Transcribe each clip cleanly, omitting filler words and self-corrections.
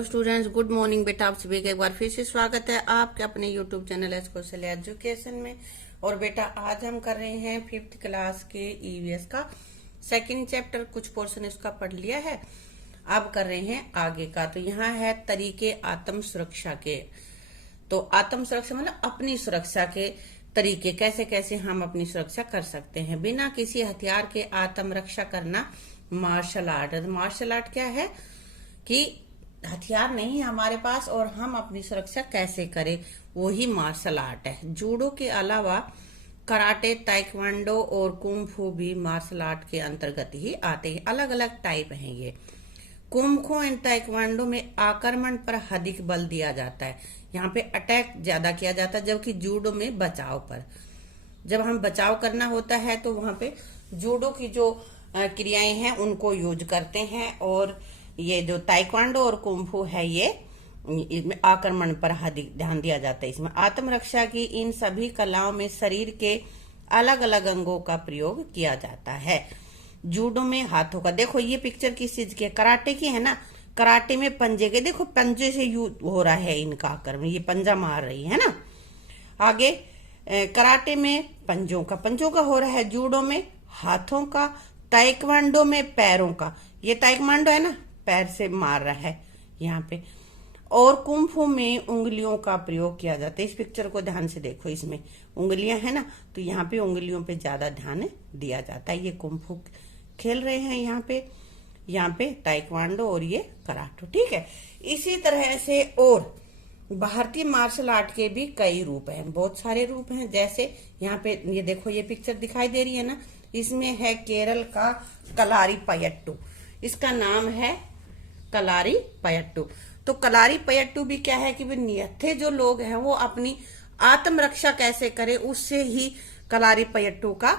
Hello students, good morning बेटा। आप सभी का एक बार फिर से स्वागत है आपके अपने यूट्यूब चैनल कौशल एजुकेशन में। और बेटा आज हम कर रहे हैं 5th क्लास के ईवीएस का सेकंड चैप्टर। कुछ पोर्शन इसका पढ़ लिया है, अब कर रहे हैं आगे का। तो यहाँ है तरीके आत्म सुरक्षा के। तो आत्म सुरक्षा मतलब अपनी सुरक्षा के तरीके, कैसे कैसे हम अपनी सुरक्षा कर सकते हैं बिना किसी हथियार के। आत्म रक्षा करना मार्शल आर्ट है। मार्शल आर्ट क्या है कि हथियार नहीं है हमारे पास और हम अपनी सुरक्षा कैसे करें, वो ही मार्शल आर्ट है। जूडो के अलावा कराटे, ताइक्वांडो और कुंग फू भी मार्शल आर्ट के अंतर्गत ही आते हैं। अलग अलग टाइप हैं ये। कुंग फू एंड ताइक्वांडो में आक्रमण पर अधिक बल दिया जाता है, यहाँ पे अटैक ज्यादा किया जाता है, जबकि जूडो में बचाव पर। जब हम बचाव करना होता है तो वहां पे जूडो की जो क्रियाएं हैं उनको यूज करते हैं, और ये जो ताइक्वांडो और कुंग फू है ये इसमें आक्रमण पर अधिक ध्यान दिया जाता है। इसमें आत्मरक्षा की इन सभी कलाओं में शरीर के अलग अलग अंगों का प्रयोग किया जाता है। जूडो में हाथों का, देखो ये पिक्चर किस चीज की है, कराटे की है ना। कराटे में पंजे के, देखो पंजे से यूज हो रहा है इनका आक्रमण, ये पंजा मार रही है ना। आगे कराटे में पंजों का हो रहा है, जूडो में हाथों का, ताइक्वांडो में पैरों का। ये ताइक्वांडो है ना, पैर से मार रहा है यहाँ पे। और कुंग फू में उंगलियों का प्रयोग किया जाता है। इस पिक्चर को ध्यान से देखो, इसमें उंगलियां है ना, तो यहाँ पे उंगलियों पे ज्यादा ध्यान दिया जाता है। ये कुंग फू खेल रहे हैं यहाँ पे ताइक्वांडो और ये कराटे, ठीक है। इसी तरह से और भारतीय मार्शल आर्ट के भी कई रूप हैं, बहुत सारे रूप हैं। जैसे यहाँ पे ये देखो, ये पिक्चर दिखाई दे रही है ना, इसमें है केरल का कलारी पयट्टू। इसका नाम है कलारी पयट्टू। तो कलारी पयट्टू भी क्या है कि वे निहत्थे जो लोग हैं वो अपनी आत्मरक्षा कैसे करें, उससे ही कलारी पयट्टू का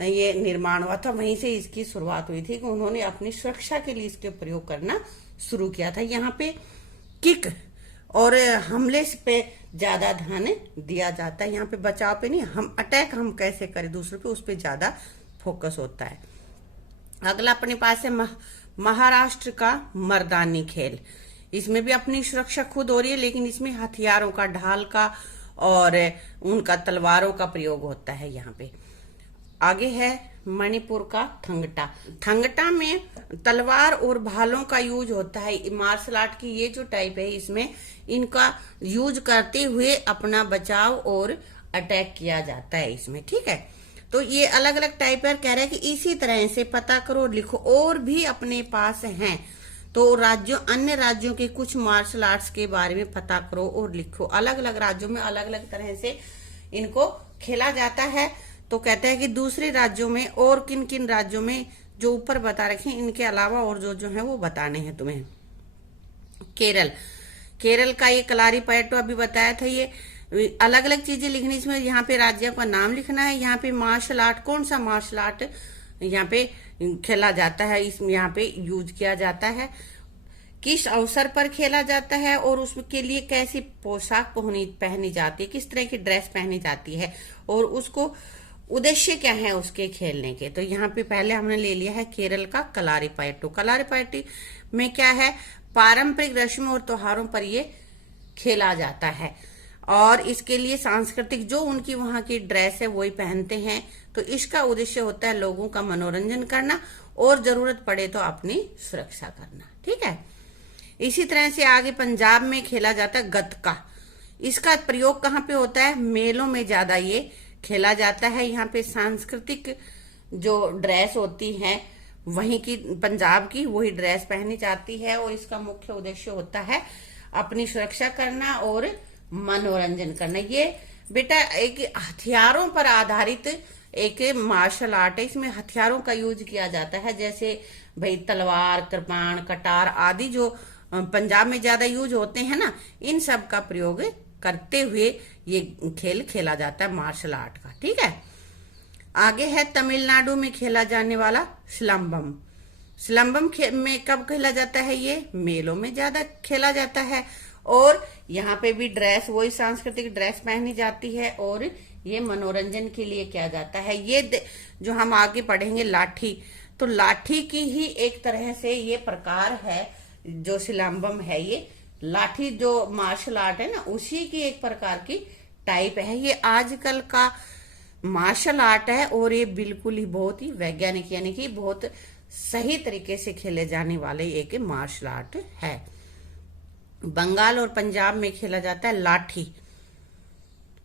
ये निर्माण हुआ था। वहीं से इसकी शुरुआत हुई थी कि उन्होंने अपनी सुरक्षा के लिए इसके प्रयोग करना शुरू किया था। यहाँ पे किक और हमले पे ज्यादा ध्यान दिया जाता है, यहाँ पे बचाव पे नहीं। हम अटैक हम कैसे करें दूसरों पे, उस पे ज्यादा फोकस होता है। अगला अपने पास है महाराष्ट्र का मर्दानी खेल। इसमें भी अपनी सुरक्षा खुद हो रही है, लेकिन इसमें हथियारों का, ढाल का और उनका तलवारों का प्रयोग होता है। यहाँ पे आगे है मणिपुर का थंगटा। थंगटा में तलवार और भालों का यूज होता है। मार्शल आर्ट की ये जो टाइप है, इसमें इनका यूज करते हुए अपना बचाव और अटैक किया जाता है इसमें, ठीक है। तो ये अलग अलग टाइप है। कह रहा है कि इसी तरह से पता करो, लिखो, और भी अपने पास हैं तो अन्य राज्यों के कुछ मार्शल आर्ट्स के बारे में पता करो और लिखो। अलग अलग राज्यों में अलग अलग तरह से इनको खेला जाता है। तो कहते हैं कि दूसरे राज्यों में और किन किन राज्यों में जो ऊपर बता रखे हैं, इनके अलावा और जो है वो बताने हैं तुम्हें। केरल का ये कलारी पयट्टू अभी बताया था। ये अलग अलग चीजें लिखनी, इसमें यहाँ पे राज्यों का नाम लिखना है। यहाँ पे मार्शल आर्ट, कौन सा मार्शल आर्ट यहाँ पे खेला जाता है, इसमें यहाँ पे यूज किया जाता है, किस अवसर पर खेला जाता है और उसके लिए कैसी पोशाक पहनी जाती है, किस तरह की ड्रेस पहनी जाती है और उसको उद्देश्य क्या है उसके खेलने के। तो यहाँ पे पहले हमने ले लिया है केरल का कलारी पयट्टू। कलारी पयट्टू में क्या है, पारंपरिक रस्मों और त्योहारों पर ये खेला जाता है और इसके लिए सांस्कृतिक जो उनकी वहां की ड्रेस है वही पहनते हैं। तो इसका उद्देश्य होता है लोगों का मनोरंजन करना और जरूरत पड़े तो अपनी सुरक्षा करना, ठीक है। इसी तरह से आगे पंजाब में खेला जाता है गतका। इसका प्रयोग कहाँ पे होता है, मेलों में ज्यादा ये खेला जाता है। यहाँ पे सांस्कृतिक जो ड्रेस होती है वहीं की, पंजाब की वही ड्रेस पहनी जाती है और इसका मुख्य उद्देश्य होता है अपनी सुरक्षा करना और मनोरंजन करना। ये बेटा एक हथियारों पर आधारित एक मार्शल आर्ट है। इसमें हथियारों का यूज किया जाता है, जैसे भाई तलवार, कृपाण, कटार आदि जो पंजाब में ज्यादा यूज होते हैं ना, इन सब का प्रयोग करते हुए ये खेल खेला जाता है मार्शल आर्ट का, ठीक है। आगे है तमिलनाडु में खेला जाने वाला सिलंबम। सिलंबम में कब खेला जाता है, ये मेलों में ज्यादा खेला जाता है और यहाँ पे भी ड्रेस, वही सांस्कृतिक ड्रेस पहनी जाती है और ये मनोरंजन के लिए किया जाता है। ये जो हम आगे पढ़ेंगे लाठी, तो लाठी की ही एक तरह से ये प्रकार है जो सिलंबम है, ये लाठी जो मार्शल आर्ट है ना, उसी की एक प्रकार की टाइप है। ये आजकल का मार्शल आर्ट है और ये बिल्कुल ही बहुत ही वैज्ञानिक यानी कि बहुत सही तरीके से खेले जाने वाले एक मार्शल आर्ट है। बंगाल और पंजाब में खेला जाता है लाठी।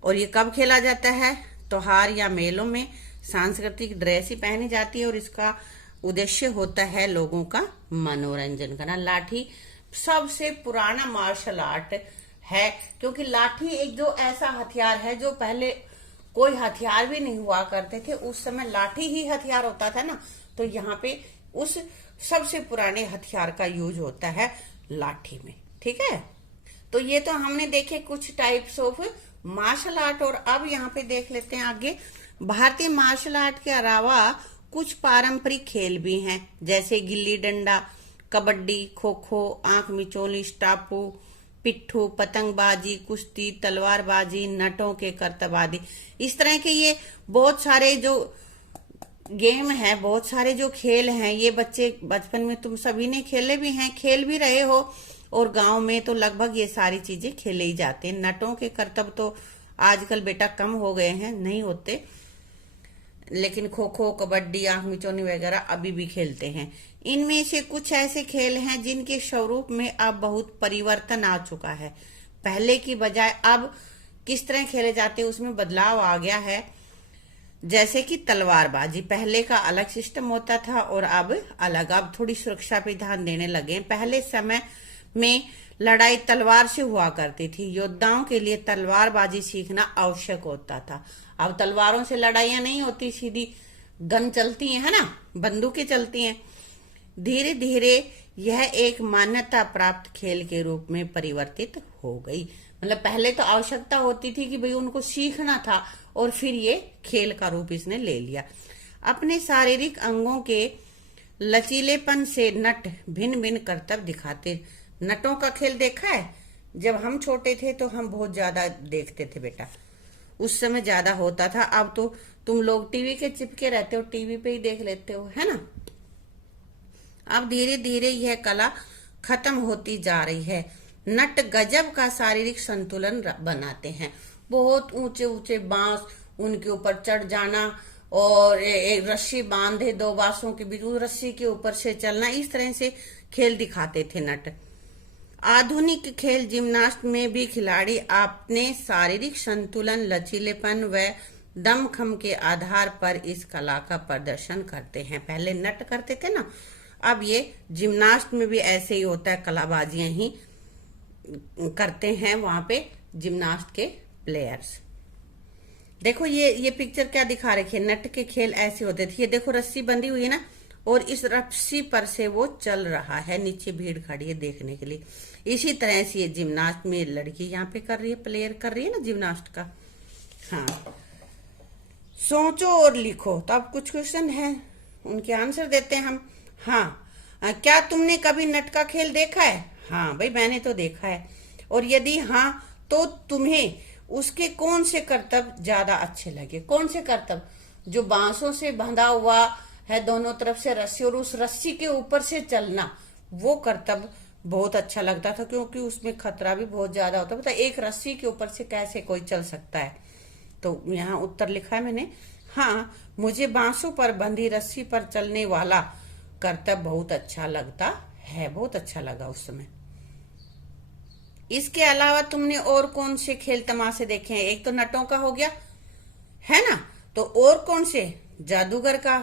और ये कब खेला जाता है? त्योहार या मेलों में सांस्कृतिक ड्रेस ही पहनी जाती है और इसका उद्देश्य होता है लोगों का मनोरंजन करना। लाठी सबसे पुराना मार्शल आर्ट है, क्योंकि लाठी एक जो ऐसा हथियार है जो पहले कोई हथियार भी नहीं हुआ करते थे, उस समय लाठी ही हथियार होता था ना। तो यहाँ पे उस सबसे पुराने हथियार का यूज होता है लाठी में। ठीक है, तो ये तो हमने देखे कुछ टाइप्स ऑफ मार्शल आर्ट। और अब यहाँ पे देख लेते हैं आगे। भारतीय मार्शल आर्ट के अलावा कुछ पारंपरिक खेल भी हैं, जैसे गिल्ली डंडा, कबड्डी, खो खो, आंख मिचौली, स्टापू, पिट्ठू, पतंगबाजी, कुश्ती, तलवारबाजी, नटों के करतब आदि। इस तरह के ये बहुत सारे जो गेम है, बहुत सारे जो खेल हैं, ये बच्चे बचपन में तुम सभी ने खेले भी हैं, खेल भी रहे हो। और गांव में तो लगभग ये सारी चीजें खेले ही जाते हैं। नटों के करतब तो आजकल बेटा कम हो गए हैं, नहीं होते, लेकिन खो खो, कबड्डी, आंख मिचौनी वगैरह अभी भी खेलते हैं। इनमें से कुछ ऐसे खेल हैं जिनके स्वरूप में अब बहुत परिवर्तन आ चुका है। पहले की बजाय अब किस तरह खेले जाते हैं उसमें बदलाव आ गया है। जैसे कि तलवारबाजी, पहले का अलग सिस्टम होता था और अब अलग। अब थोड़ी सुरक्षा पे ध्यान देने लगे। पहले समय में लड़ाई तलवार से हुआ करती थी। योद्धाओं के लिए तलवारबाजी सीखना आवश्यक होता था। अब तलवारों से लड़ाइयां नहीं होती, सीधी गन चलती है ना, बंदूकें चलती हैं। धीरे धीरे यह एक मान्यता प्राप्त खेल के रूप में परिवर्तित हो गई। मतलब पहले तो आवश्यकता होती थी कि भाई उनको सीखना था और फिर ये खेल का रूप इसने ले लिया। अपने शारीरिक अंगों के लचीलेपन से नट भिन्न भिन्न करतब दिखाते। नटों का खेल देखा है? जब हम छोटे थे तो हम बहुत ज्यादा देखते थे बेटा, उस समय ज्यादा होता था। अब तो तुम लोग टीवी के चिपके रहते हो, टीवी पे ही देख लेते हो, है ना। अब धीरे धीरे यह कला खत्म होती जा रही है। नट गजब का शारीरिक संतुलन बनाते हैं। बहुत ऊंचे ऊंचे बांस, उनके ऊपर चढ़ जाना और एक रस्सी बांधे दो बांसों के बीच, उस रस्सी के ऊपर से चलना, इस तरह से खेल दिखाते थे नट। आधुनिक खेल जिम्नास्ट में भी खिलाड़ी अपने शारीरिक संतुलन, लचीलेपन व दमखम के आधार पर इस कला का प्रदर्शन करते हैं। पहले नट करते थे ना, अब ये जिम्नास्ट में भी ऐसे ही होता है, कलाबाजियां ही करते हैं वहां पे जिम्नास्ट के प्लेयर्स। देखो ये पिक्चर क्या दिखा रखी है, नट के खेल ऐसे होते थे। ये देखो रस्सी बंधी हुई है ना, और इस रस्सी पर से वो चल रहा है, नीचे भीड़ खड़ी है देखने के लिए। इसी तरह से ये जिम्नास्ट में लड़की यहाँ पे कर रही है, प्लेयर कर रही है ना जिम्नास्ट का। हाँ, सोचो और लिखो। तो अब कुछ क्वेश्चन है, उनके आंसर देते हैं हम। हाँ, क्या तुमने कभी नट का खेल देखा है? हाँ भाई, मैंने तो देखा है। और यदि हाँ, तो तुम्हें उसके कौन से करतब ज्यादा अच्छे लगे? कौन से करतब? जो बांसों से बंधा हुआ है दोनों तरफ से रस्सी, और उस रस्सी के ऊपर से चलना, वो करतब बहुत अच्छा लगता था, क्योंकि उसमें खतरा भी बहुत ज्यादा होता है। पता एक रस्सी के ऊपर से कैसे कोई चल सकता है? तो यहाँ उत्तर लिखा है मैंने। हाँ, मुझे बांसों पर बंधी रस्सी पर चलने वाला करतब बहुत अच्छा लगता है, बहुत अच्छा लगा उस समय। इसके अलावा तुमने और कौन से खेल तमाशे देखे हैं? एक तो नटों का हो गया, है ना, तो और कौन से? जादूगर का,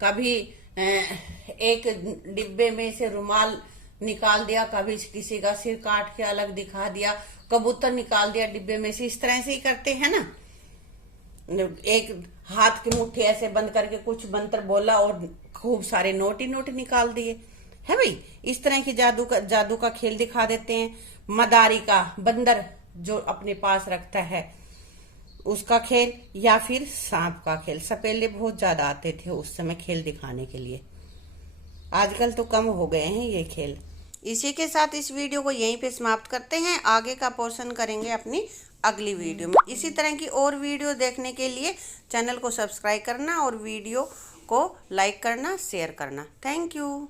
कभी एक डिब्बे में से रुमाल निकाल दिया, कभी किसी का सिर काट के अलग दिखा दिया, कबूतर निकाल दिया डिब्बे में से, इस तरह से ही करते हैं ना। एक हाथ की मुट्ठी ऐसे बंद करके कुछ मंत्र बोला और खूब सारे नोट ही नोट निकाल दिए, है भाई। इस तरह की जादू का खेल दिखा देते हैं। मदारी का, बंदर जो अपने पास रखता है उसका खेल, या फिर सांप का खेल। सपेले बहुत ज्यादा आते थे उस समय खेल दिखाने के लिए, आजकल तो कम हो गए हैं ये खेल। इसी के साथ इस वीडियो को यहीं पे समाप्त करते हैं। आगे का पोर्शन करेंगे अपनी अगली वीडियो में। इसी तरह की और वीडियो देखने के लिए चैनल को सब्सक्राइब करना और वीडियो को लाइक करना, शेयर करना। Thank you.